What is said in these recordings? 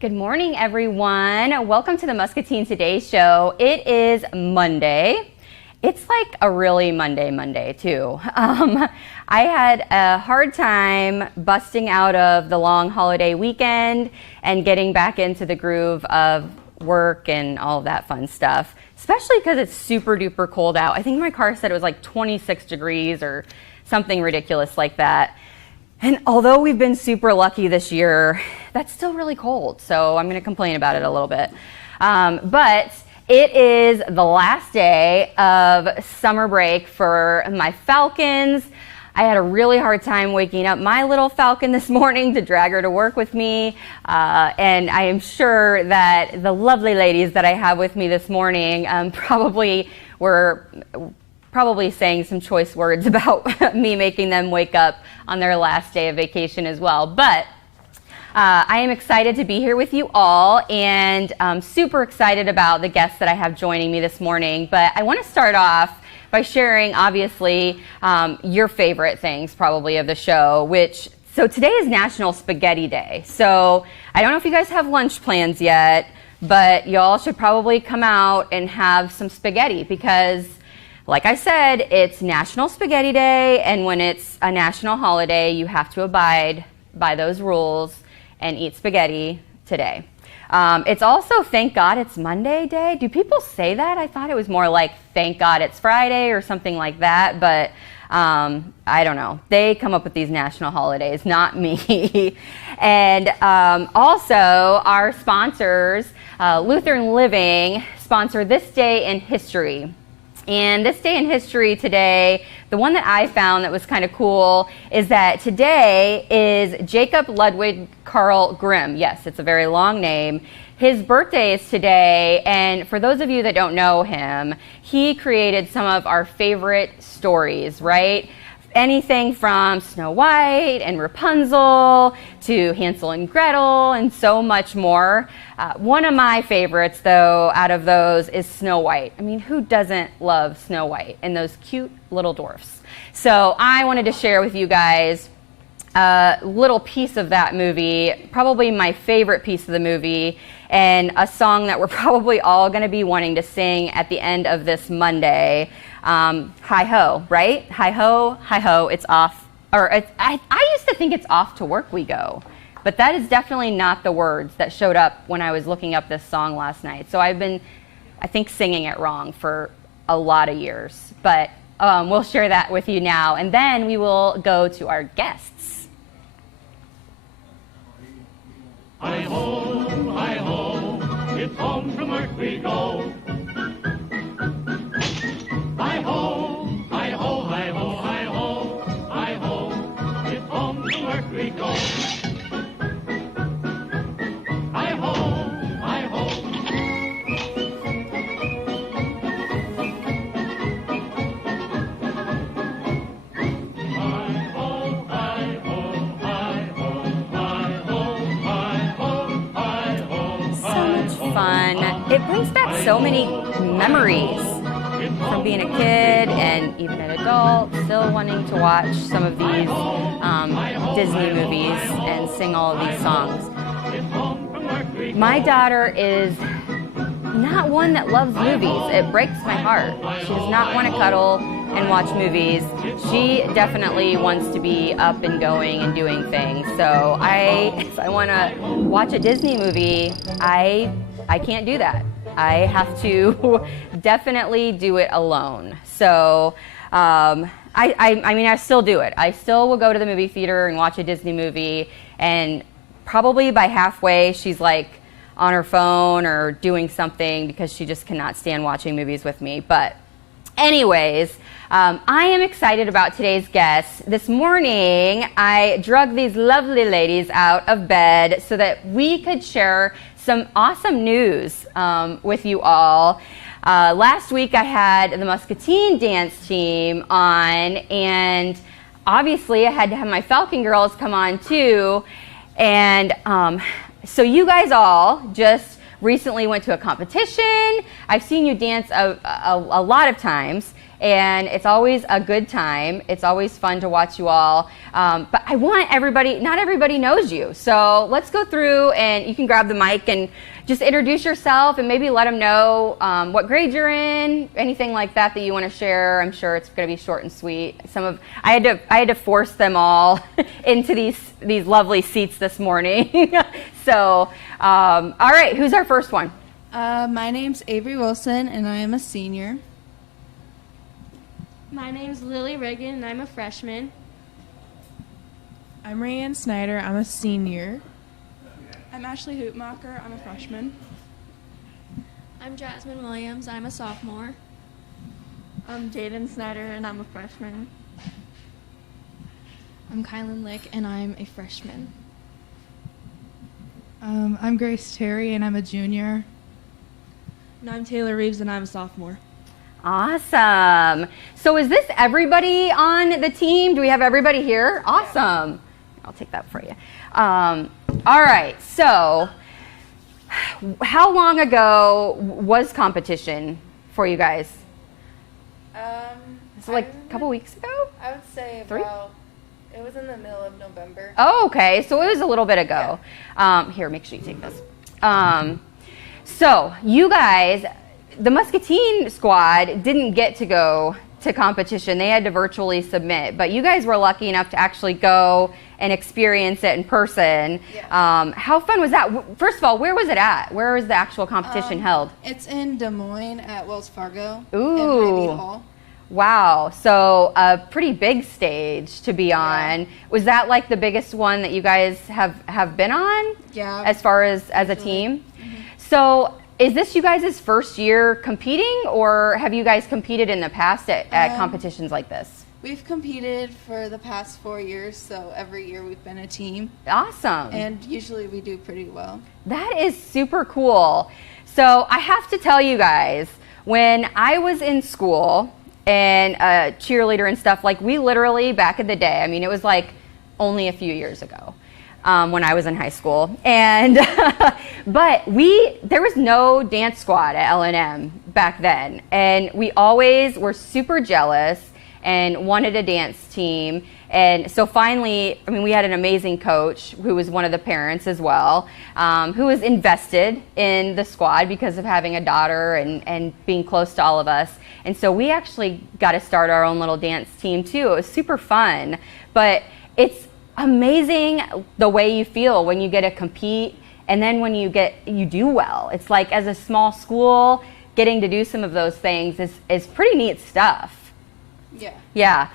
Good morning, everyone. Welcome to the Muscatine Today Show. It is Monday. It's like a really Monday too. I had a hard time busting out of the long holiday weekend and getting back into the groove of work and all of that fun stuff, especially because it's super duper cold out. I think my car said it was like 26 degrees or something ridiculous like that. And although we've been super lucky this year, that's still really cold, so I'm going to complain about it a little bit. But it is the last day of summer break for my Falcons. I had a really hard time waking up my little Falcon this morning to drag her to work with me, and I am sure that the lovely ladies that I have with me this morning probably saying some choice words about me making them wake up on their last day of vacation as well. But I am excited to be here with you all, and I'm super excited about the guests that I have joining me this morning. But I want to start off by sharing, obviously, your favorite things probably of the show, so today is National Spaghetti Day. So I don't know if you guys have lunch plans yet, but y'all should probably come out and have some spaghetti because, like I said, it's National Spaghetti Day, and when it's a national holiday, you have to abide by those rules and eat spaghetti today. It's also Thank God It's Monday Day. Do people say that? I thought it was more like Thank God It's Friday or something like that, but I don't know. They come up with these national holidays, not me. And also, our sponsors, Lutheran Living, sponsor This Day in History. And this day in history today, the one that I found that was kind of cool is that today is Jacob Ludwig Karl Grimm. Yes, it's a very long name. His birthday is today, and for those of you that don't know him, he created some of our favorite stories, right? Anything from Snow White and Rapunzel to Hansel and Gretel and so much more. One of my favorites, though, out of those is Snow White. I mean, who doesn't love Snow White and those cute little dwarfs? So I wanted to share with you guys a little piece of that movie, probably my favorite piece of the movie, and a song that we're probably all going to be wanting to sing at the end of this Monday. Hi-ho, right? Hi-ho, it's off. I used to think it's off to work we go, but that is definitely not the words that showed up when I was looking up this song last night. So I've been, I think, singing it wrong for a lot of years, but we'll share that with you now, and then we will go to our guests. Hi-ho, it's home from work we go. Hi-ho, hi-ho, hi-ho, hi-ho, hi-ho, it's home from work we go. Hi-ho, hi-ho. Hi-ho, hi-ho, hi-ho, hi-ho, hi-ho, hi-ho. So much fun. It brings back so many memories from being a kid and even an adult, still wanting to watch some of these Disney movies and sing all of these songs. My daughter is not one that loves movies. It breaks my heart. She does not want to cuddle and watch movies. She definitely wants to be up and going and doing things. So if I want to watch a Disney movie, I can't do that. I have to definitely do it alone. So I mean, I still do it. I still will go to the movie theater and watch a Disney movie, and probably by halfway she's like on her phone or doing something because she just cannot stand watching movies with me. But anyways, I am excited about today's guests. This morning, I drug these lovely ladies out of bed so that we could share some awesome news with you all. Last week, I had the Muscatine dance team on, and obviously, I had to have my Falcon girls come on too. And so you guys all just recently went to a competition. I've seen you dance a lot of times, and it's always a good time. It's always fun to watch you all. But I want everybody, not everybody knows you. So let's go through, and you can grab the mic and just introduce yourself and maybe let them know what grade you're in, anything like that that you want to share. I'm sure it's going to be short and sweet. I had to force them all into these lovely seats this morning. So, all right, who's our first one? My name's Avery Wilson, and I am a senior. My name's Lily Riggin, and I'm a freshman. I'm Rayanne Snyder. I'm a senior. I'm Ashley Hoopmacher. I'm a freshman. I'm Jasmine Williams. I'm a sophomore. I'm Jaden Snyder, and I'm a freshman. I'm Kylan Lick, and I'm a freshman. I'm Grace Terry, and I'm a junior. And I'm Taylor Reeves, and I'm a sophomore. Awesome. So is this everybody on the team? Do we have everybody here? Awesome. I'll take that for you. All right. So how long ago was competition for you guys? So like a couple weeks ago? I would say Three? it was in the middle of November. Oh, okay. So it was a little bit ago. Here, make sure you take this. So you guys, the Muscatine squad didn't get to go to competition. They had to virtually submit, but you guys were lucky enough to actually go and experience it in person. Yeah. How fun was that? First of all, where was it at? Where was the actual competition held? It's in Des Moines at Wells Fargo. Ooh. In Hy-Vee Hall. Wow. So a pretty big stage to be on. Was that like the biggest one that you guys have been on? Yeah. As far as a team? Mm-hmm. So is this you guys' first year competing, or have you guys competed in the past at competitions like this? We've competed for the past 4 years, so every year we've been a team. Awesome. And usually we do pretty well. That is super cool. So I have to tell you guys, when I was in school and a cheerleader and stuff, like we literally back in the day, I mean, it was like only a few years ago. When I was in high school, and but there was no dance squad at L&M back then, and we always were super jealous and wanted a dance team. And so finally, I mean, we had an amazing coach who was one of the parents as well, who was invested in the squad because of having a daughter and being close to all of us. And so we actually got to start our own little dance team too. It was super fun, but it's amazing the way you feel when you get to compete, and then when you do well. It's like, as a small school, getting to do some of those things is pretty neat stuff. Yeah. Yeah.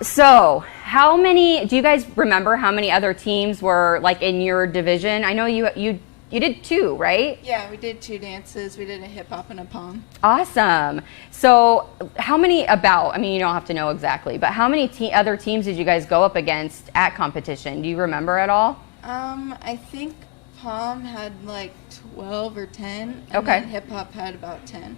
So do you guys remember how many other teams were like in your division? I know you did 2, right? Yeah, we did 2 dances. We did a hip hop and a pom. Awesome. So how many I mean, you don't have to know exactly, but how many other teams did you guys go up against at competition? Do you remember at all? I think pom had like 12 or 10. And Okay. then hip hop had about 10.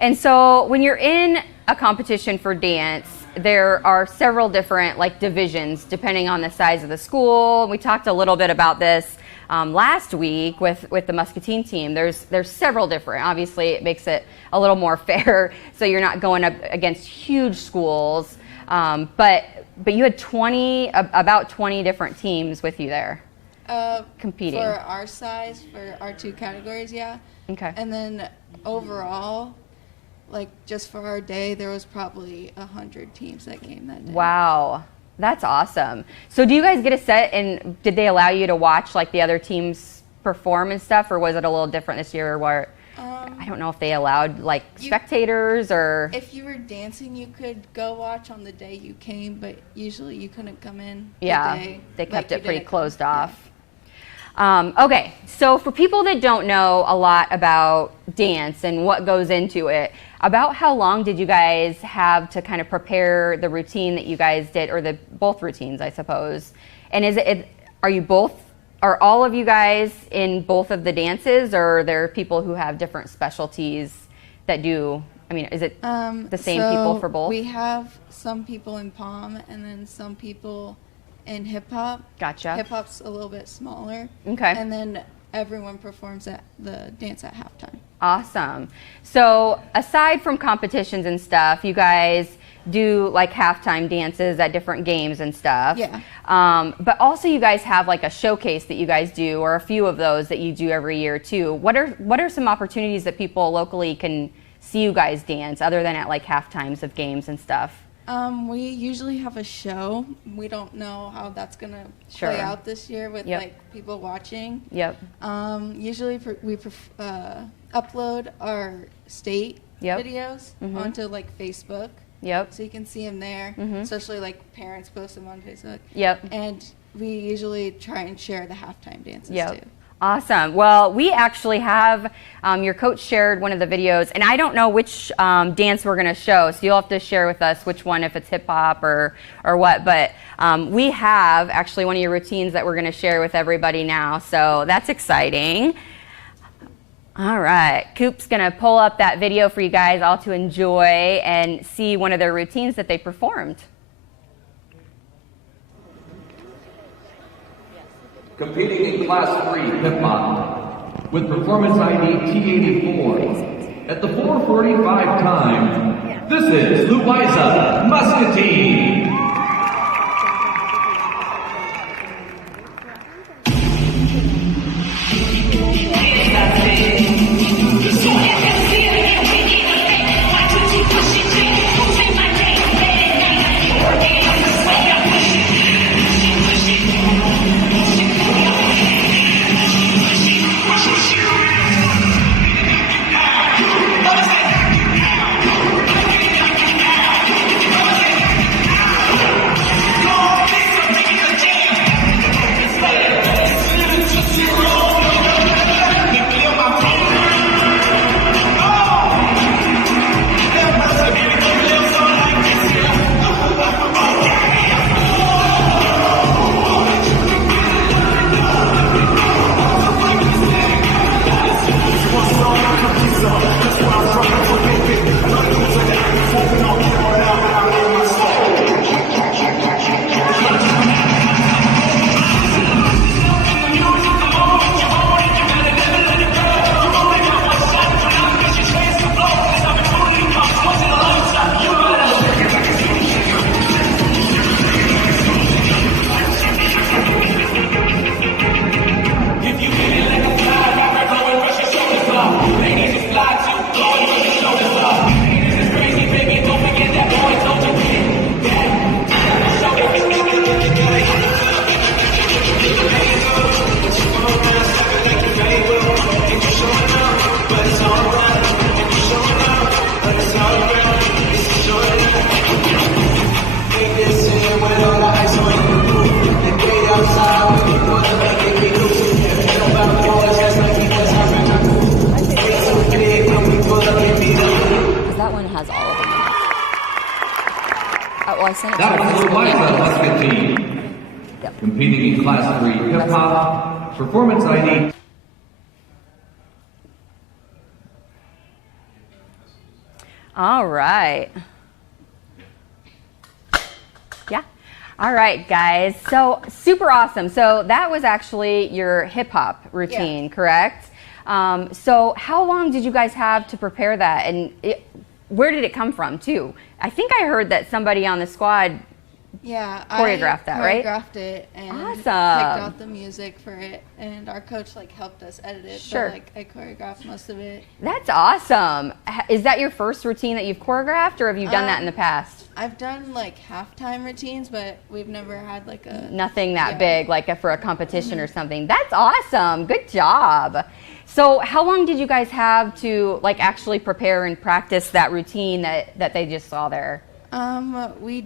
And so when you're in a competition for dance, there are several different like divisions depending on the size of the school. We talked a little bit about this last week with the Muscatine team. There's several different. Obviously, it makes it a little more fair, so you're not going up against huge schools. But you had about 20 different teams with you there competing. For our size, for our 2 categories, yeah. Okay. And then overall, like just for our day, there was probably 100 teams that came that day. Wow. That's awesome. So do you guys get a set, and did they allow you to watch like the other teams perform and stuff, or was it a little different this year where I don't know if they allowed like spectators or? If you were dancing, you could go watch on the day you came, but usually you couldn't come in Yeah, the day. they kept like it you pretty didn't closed come. off. Okay, so for people that don't know a lot about dance and what goes into it, about how long did you guys have to kind of prepare the routine that you guys did, or both routines, I suppose? And are all of you guys in both of the dances, or are there people who have different specialties that do? I mean, is it the same people for both? We have some people in pom and then some people in hip hop. Gotcha. Hip hop's a little bit smaller. Okay. And then everyone performs at the dance at halftime. Awesome. So aside from competitions and stuff, you guys do like halftime dances at different games and stuff. Yeah. But also you guys have like a showcase that you guys do, or a few of those that you do every year too. What are some opportunities that people locally can see you guys dance other than at like half times of games and stuff? We usually have a show. We don't know how that's gonna Sure. play out this year with Yep. like people watching. Yep. Usually we upload our state Yep. videos onto like Facebook, Yep. so you can see them there. Especially like parents post them on Facebook. Yep. And we usually try and share the halftime dances Yep. too. Awesome. Well, we actually have, your coach shared one of the videos, and I don't know which dance we're going to show, so you'll have to share with us which one, if it's hip hop or what. But we have actually one of your routines that we're going to share with everybody now, so that's exciting. All right. Coop's going to pull up that video for you guys all to enjoy and see one of their routines that they performed. Competing in Class 3 Hip Hop with performance ID T84 at the 4:45 time. This is Loveless, Muscatine. That was Loveless, Muscatine. Yep. Competing in Class 3 Hip Hop, performance ID. All right. Yeah. All right, guys. So super awesome. So that was actually your hip hop routine, correct? So how long did you guys have to prepare that? And where did it come from, too? I think I heard that somebody on the squad choreographed that, right? Choreographed it and Awesome. picked out the music for it, and our coach helped us edit it. Sure. But I choreographed most of it. That's awesome. Is that your first routine that you've choreographed, or have you done that in the past? I've done halftime routines, but we've never had a Nothing that big, for a competition or something. That's awesome. Good job. So how long did you guys have to actually prepare and practice that routine that they just saw there? We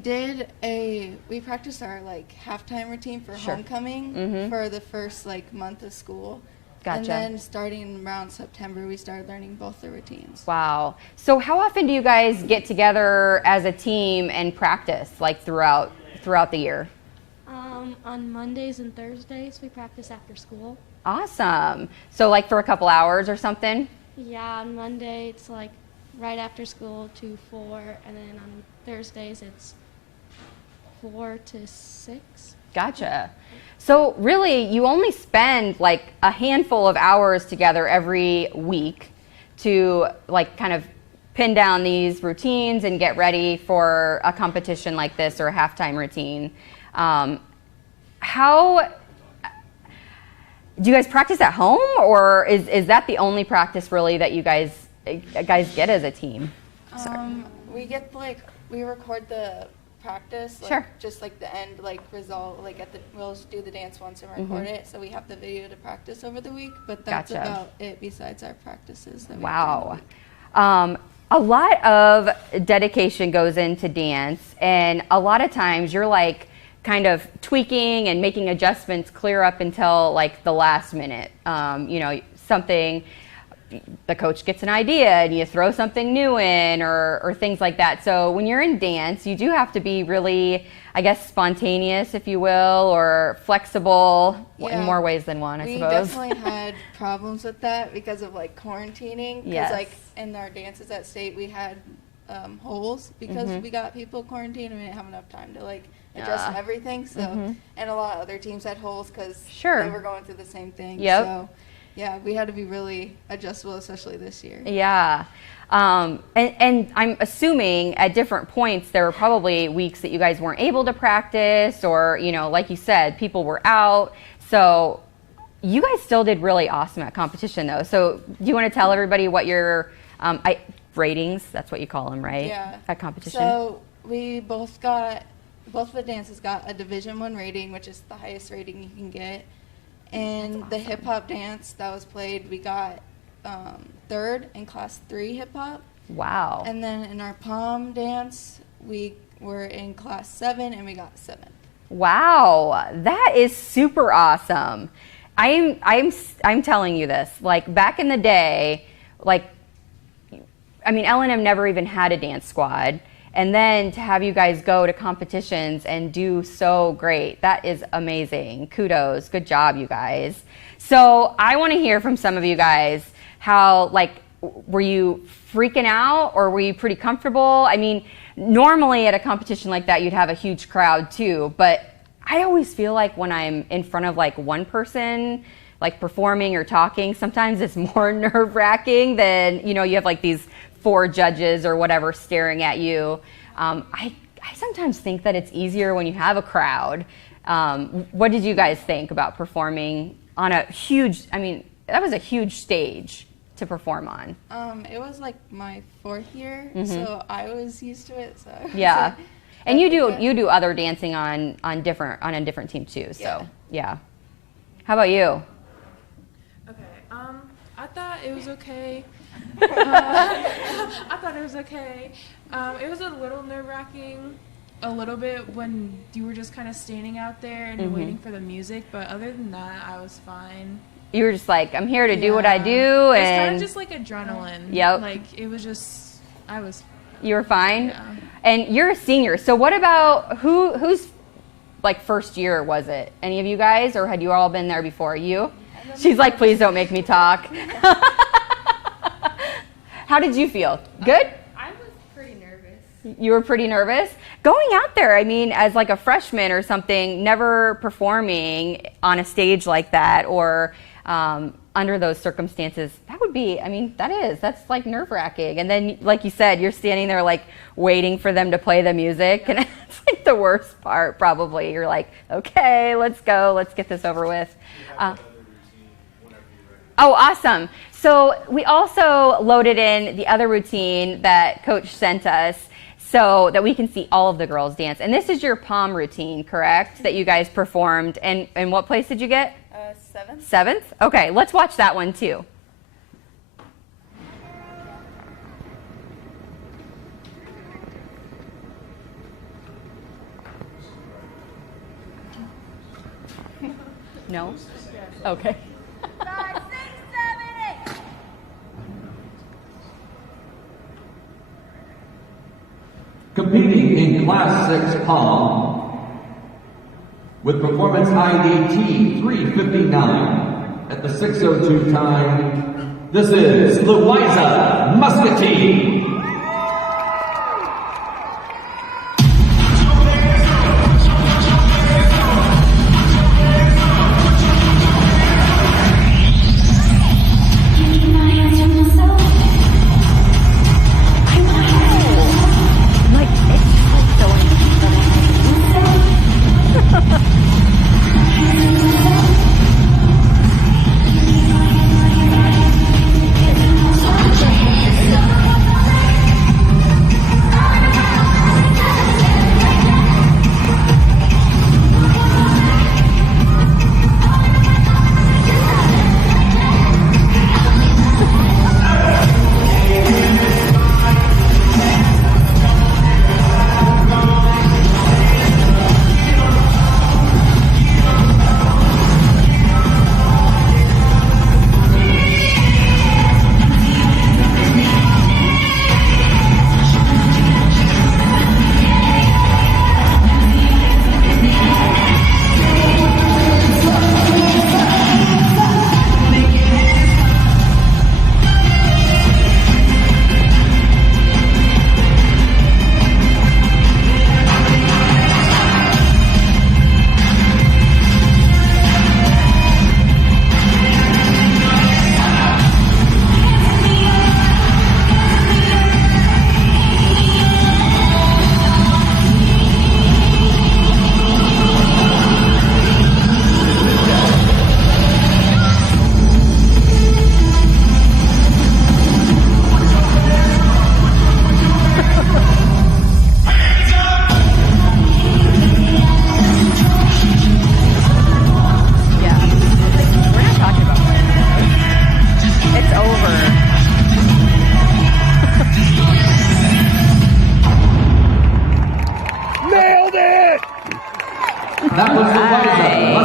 practiced our halftime routine for Sure. homecoming for the first month of school. Gotcha. And then starting around September, we started learning both the routines. Wow. So how often do you guys get together as a team and practice throughout the year? On Mondays and Thursdays, we practice after school. Awesome. So for a couple hours or something? Yeah, on Monday it's right after school to 4, and then on Thursdays it's 4 to 6. Gotcha. So really, you only spend a handful of hours together every week, to like kind of pin down these routines and get ready for a competition like this or a halftime routine. How do you guys practice at home, or is that the only practice really that you guys get as a team? We get we record the practice, Sure. just like the end result, we'll just do the dance once and record it, so we have the video to practice over the week, but that's Gotcha. about it besides our practices that we Wow. do during the week. A lot of dedication goes into dance, and a lot of times you're like kind of tweaking and making adjustments clear up until like the last minute. Something, the coach gets an idea and you throw something new in or things like that. So when you're in dance, you do have to be really, I guess, spontaneous, if you will, or flexible in Yeah. more ways than one, I We suppose. definitely had problems with that because of quarantining. Yes. Because in our dances at state, we had holes because we got people quarantined and we didn't have enough time to adjust everything. So and a lot of other teams had holes because Sure. they were going through the same thing. Yep. So yeah, we had to be really adjustable, especially this year. Yeah. And I'm assuming at different points there were probably weeks that you guys weren't able to practice, or, like you said, people were out. So you guys still did really awesome at competition, though. So do you want to tell everybody what your ratings, that's what you call them, right? Yeah. At competition? So we both of the dances got a Division I rating, which is the highest rating you can get. And the hip hop dance that was played, we got third in class 3 hip hop. Wow. And then in our pom dance, we were in class 7 and we got 7th. Wow, that is super awesome. I'm telling you this, back in the day, L&M never even had a dance squad. And then to have you guys go to competitions and do so great, that is amazing. Kudos, good job, you guys. So I want to hear from some of you guys how, were you freaking out or were you pretty comfortable? Normally at a competition like that, you'd have a huge crowd too, but I always feel like when I'm in front of one person, performing or talking, sometimes it's more nerve-wracking than, you have these 4 judges or whatever staring at you. I sometimes think that it's easier when you have a crowd. What did you guys think about performing on a huge, that was a huge stage to perform on. It was my 4th year, so I was used to it. So Yeah. And I you think do other dancing on a different team too. So yeah. How about you? Okay. I thought it was okay. I thought it was okay. It was a little nerve-wracking, a little bit when you were just kind of standing out there and waiting for the music. But other than that, I was fine. You were just like, I'm here to do what I do, It was kind and of just adrenaline. Yep. It was just, I was. you were fine. Yeah. And you're a senior, so what about who's first year was it? Any of you guys, or had you all been there before? You? She's like, please don't make me talk. How did you feel? Good? I was pretty nervous. You were pretty nervous? Going out there, as a freshman or something, never performing on a stage like that or under those circumstances, that would be, that's nerve-wracking. And then, like you said, you're standing there waiting for them to play the music, and it's the worst part probably. You're like, okay, let's go, let's get this over with. Oh, awesome. So we also loaded in the other routine that Coach sent us so that we can see all of the girls dance. And this is your pom routine, correct? That you guys performed. And what place did you get? 7th. 7th? Okay, let's watch that one too. No? Okay. 5, 6, 7, 8. Competing in Class 6 Pom with performance ID T359 at the 6:02 time. This is Louisa Muscatine. Keep my hands from myself. That was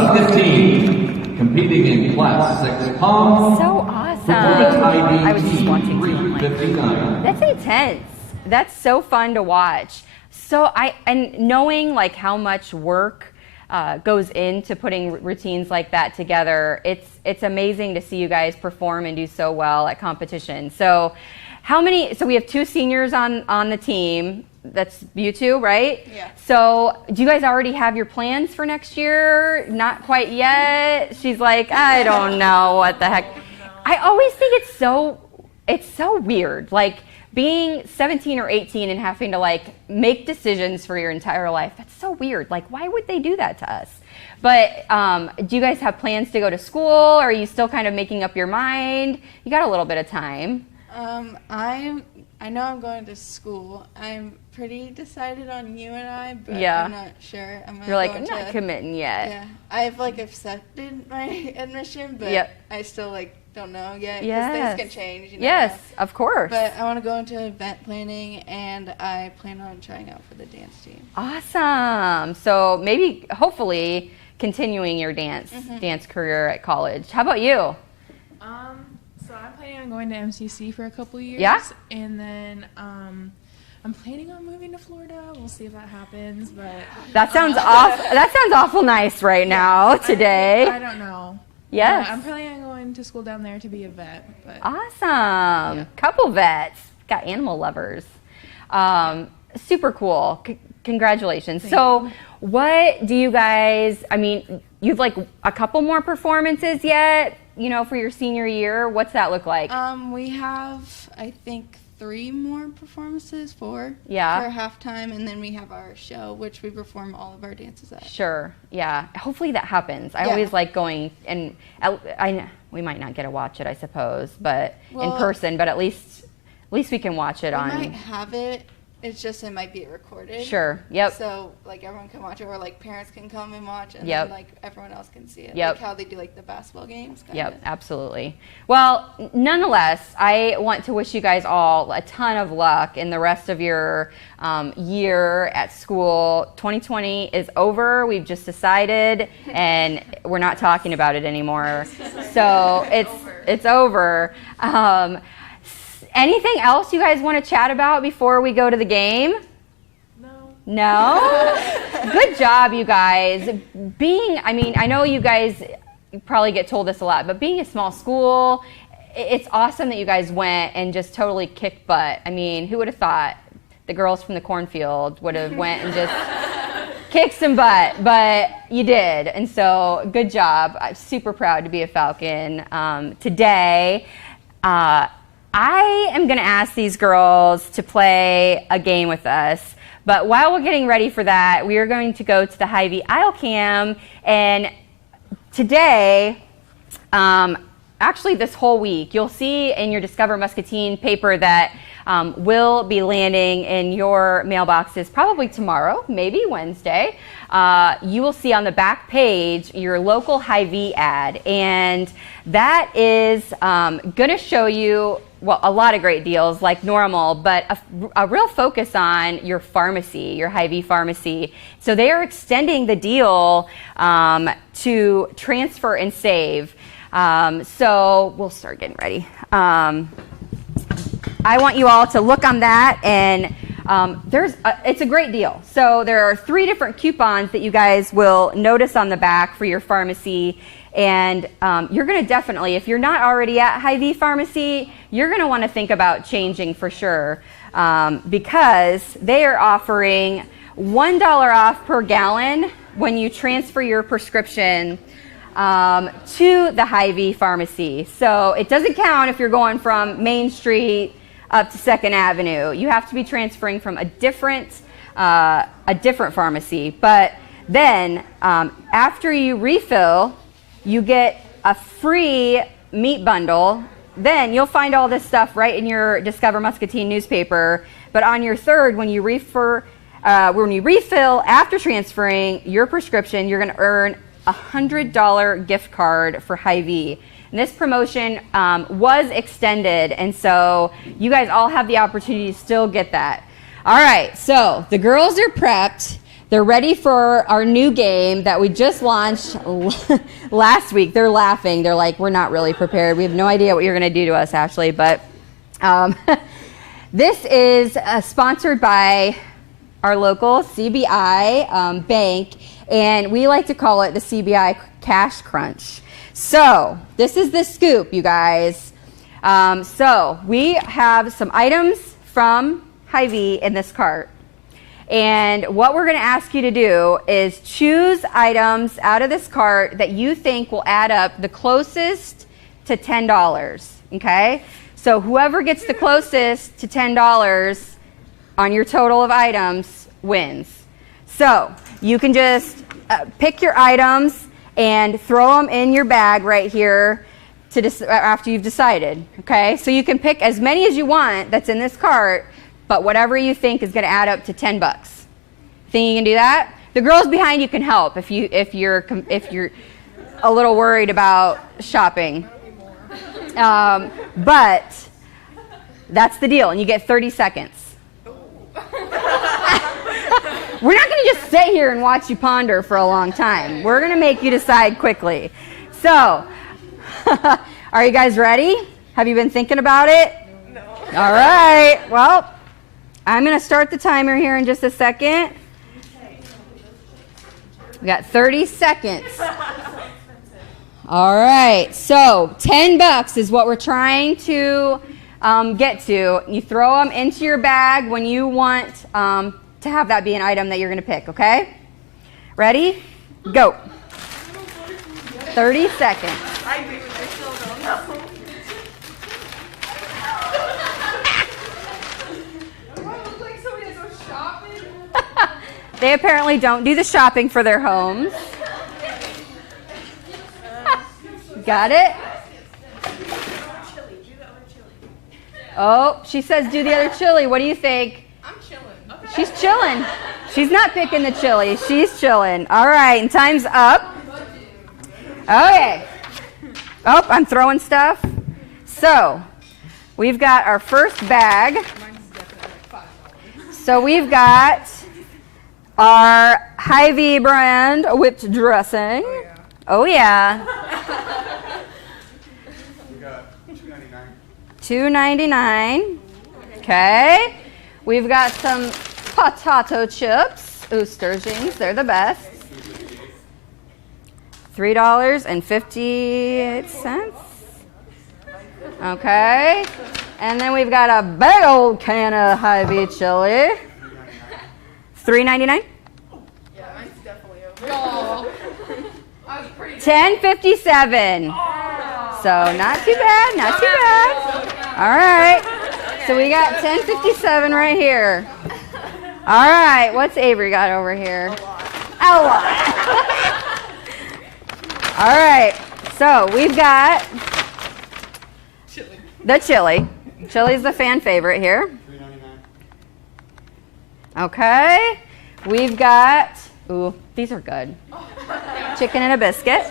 Louisa Muscatine, competing in Class 6 Pom. So awesome. Performance ID I was just watching too. I'm like, 359. that's intense. That's so fun to watch. So and knowing like how much work goes into putting routines like that together, it's amazing to see you guys perform and do so well at competition. So so we have 2 seniors on the team. That's you two, right? Yeah. So do you guys already have your plans for next year? Not quite yet. She's like, I don't know what the heck. I always think it's so weird, like being 17 or 18 and having to like make decisions for your entire life. That's so weird. Like, why would they do that to us? But do you guys have plans to go to school? Or are you still kind of making up your mind? You got a little bit of time. I know I'm going to school. I'm pretty decided on you and I, but Yeah. I'm not sure. You're like, I'm not committing yet. Yeah, I've like accepted my admission, but Yep. I still like don't know yet because Yes. things can change. You know? Yes, of course. But I want to go into event planning, and I plan on trying out for the dance team. Awesome. So maybe, hopefully, continuing your dance career at college. How about you? So I'm planning on going to MCC for a couple years. Yeah? And then I'm planning on moving to Florida. We'll see if that happens, but That sounds awful nice right now, today. I don't know. Yes. I'm planning on going to school down there to be a vet. But Awesome. Yeah. Couple vets. Got animal lovers. Super cool. Congratulations. So what do you guys, I mean, you've like a couple more performances yet, for your senior year. What's that look like? We have, I think, 3 more performances, 4 Yeah. for halftime, and then we have our show, which we perform all of our dances at. Sure. Yeah. Hopefully that happens. I Yeah. always like going, and we might not get to watch it, I suppose, but in Well, person. But at least we can watch it We on. might have it. It's just it might be recorded. Sure. Yep. So like everyone can watch it, or like parents can come and watch, and Yep. then like everyone else can see it. Yep. Like how they do like the basketball games. Yep, absolutely. Well, nonetheless, I want to wish you guys all a ton of luck in the rest of your year at school. 2020 is over. We've just decided, and we're not talking about it anymore. So it's over. Anything else you guys want to chat about before we go to the game? No? Good job, you guys. I know you guys probably get told this a lot, but being a small school, it's awesome that you guys went and just totally kicked butt. I mean, who would have thought the girls from the cornfield would have went and just kicked some butt, but you did. And so good job. I'm super proud to be a Falcon today. I am going to ask these girls to play a game with us. But while we're getting ready for that, we are going to go to the Hy-Vee Aisle Cam. And today, actually this whole week, you'll see in your Discover Muscatine paper that will be landing in your mailboxes probably tomorrow, maybe Wednesday. You will see on the back page your local Hy-Vee ad. And that is going to show you a lot of great deals like normal, but a real focus on your pharmacy, your Hy-Vee pharmacy. So they are extending the deal to transfer and save. So we'll start getting ready. I want you all to look on that, and it's a great deal. So there are 3 different coupons that you guys will notice on the back for your pharmacy. And you're going to definitely, if you're not already at Hy-Vee Pharmacy, you're going to want to think about changing for sure because they are offering $1 off per gallon when you transfer your prescription to the Hy-Vee Pharmacy. So it doesn't count if you're going from Main Street up to 2nd Avenue. You have to be transferring from a different pharmacy. But then after you refill, you get a free meat bundle. Then you'll find all this stuff right in your Discover Muscatine newspaper. But on your 3rd, when you refill after transferring your prescription, you're going to earn a $100 gift card for Hy-Vee. And this promotion was extended, and so you guys all have the opportunity to still get that. All right, so the girls are prepped. They're ready for our new game that we just launched last week. They're laughing. They're like, we're not really prepared. We have no idea what you're going to do to us, Ashley. But this is sponsored by our local CBI bank, and we like to call it the CBI Cash Crunch. So this is the scoop, you guys. So we have some items from Hy-Vee in this cart. And what we're going to ask you to do is choose items out of this cart that you think will add up the closest to $10, okay? So whoever gets the closest to $10 on your total of items wins. So you can just pick your items and throw them in your bag right here after you've decided, okay? So you can pick as many as you want that's in this cart, but whatever you think is going to add up to $10. Think you can do that? The girls behind you can help if you're a little worried about shopping. But that's the deal, and you get 30 seconds. We're not going to just sit here and watch you ponder for a long time. We're going to make you decide quickly. So, are you guys ready? Have you been thinking about it? No. All right. Well, I'm going to start the timer here in just a second. We got 30 seconds. All right. So $10 is what we're trying to get to. You throw them into your bag when you want to have that be an item that you're going to pick, okay? Ready? Go. 30 seconds. They apparently don't do the shopping for their homes. Got it? Oh, she says do the other chili. What do you think? I'm chilling. She's chilling. She's not picking the chili. She's chilling. All right, and time's up. Okay. Oh, I'm throwing stuff. So, we've got our first bag. So we've got our Hy-Vee brand whipped dressing. Oh yeah. We got $2.99. Okay. We've got some potato chips. Ooh, sturgeons. They're the best. $3.58. Okay. And then we've got a big old can of Hy-Vee chili. $3.99. Yeah, mine's definitely over. Oh. I was pretty $10.57. So not too bad, not too bad. All right. So we got $10.57 right here. All right. What's Avery got over here? A lot. All right. So we've got the chili. Chili's the fan favorite here. Okay. We've got, ooh, these are good. Chicken and a biscuit.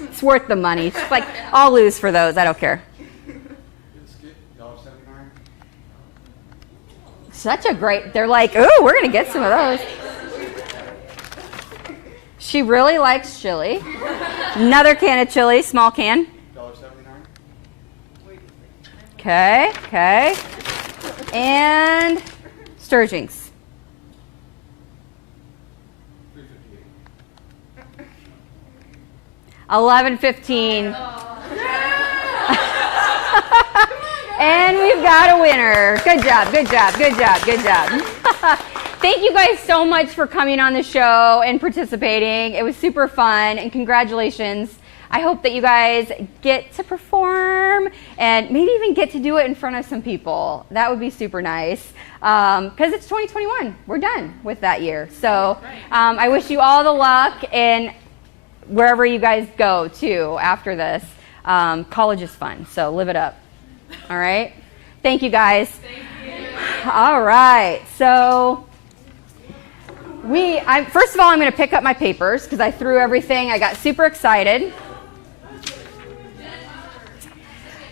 It's worth the money. It's like, I'll lose for those. I don't care. Such a great, they're like, ooh, we're going to get some of those. She really likes chili. Another can of chili, small can. Okay, okay. And sturgeons. $11.15. And we've got a winner. Good job, good job, good job, good job. Thank you guys so much for coming on the show and participating. It was super fun, and congratulations. I hope that you guys get to perform and maybe even get to do it in front of some people. That would be super nice, because it's 2021. We're done with that year. So I wish you all the luck in wherever you guys go to after this. College is fun, so live it up. All right? Thank you, guys. Thank you. All right. So first of all, I'm going to pick up my papers because I threw everything. I got super excited.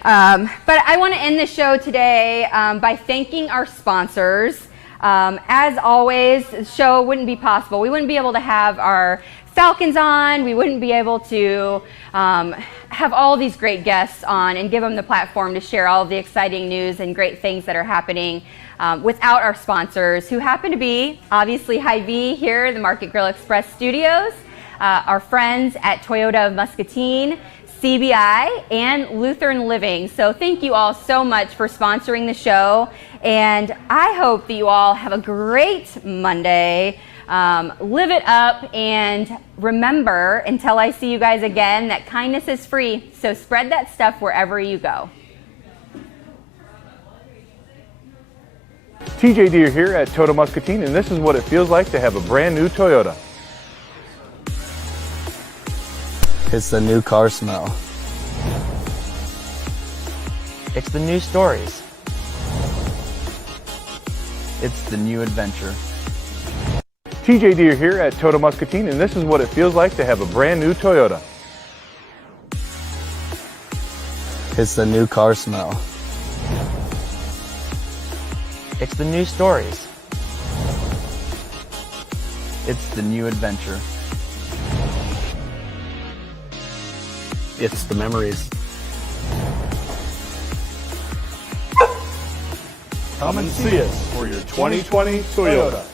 But I want to end the show today by thanking our sponsors. As always, the show wouldn't be possible. We wouldn't be able to have our Falcons on. We wouldn't be able to have all these great guests on and give them the platform to share all of the exciting news and great things that are happening without our sponsors, who happen to be obviously Hy-Vee here at the Market Grill Express Studios, our friends at Toyota of Muscatine, CBI, and Lutheran Living. So thank you all so much for sponsoring the show, and I hope that you all have a great Monday. Live it up, and remember, until I see you guys again, that kindness is free, so spread that stuff wherever you go. TJ Deere here at Toyota Muscatine, and this is what it feels like to have a brand new Toyota. It's the new car smell. It's the new stories. It's the new adventure. TJ Deere here at Toyota Muscatine, and this is what it feels like to have a brand new Toyota. It's the new car smell. It's the new stories. It's the new adventure. It's the memories. Come and see us for your 2020 Toyota.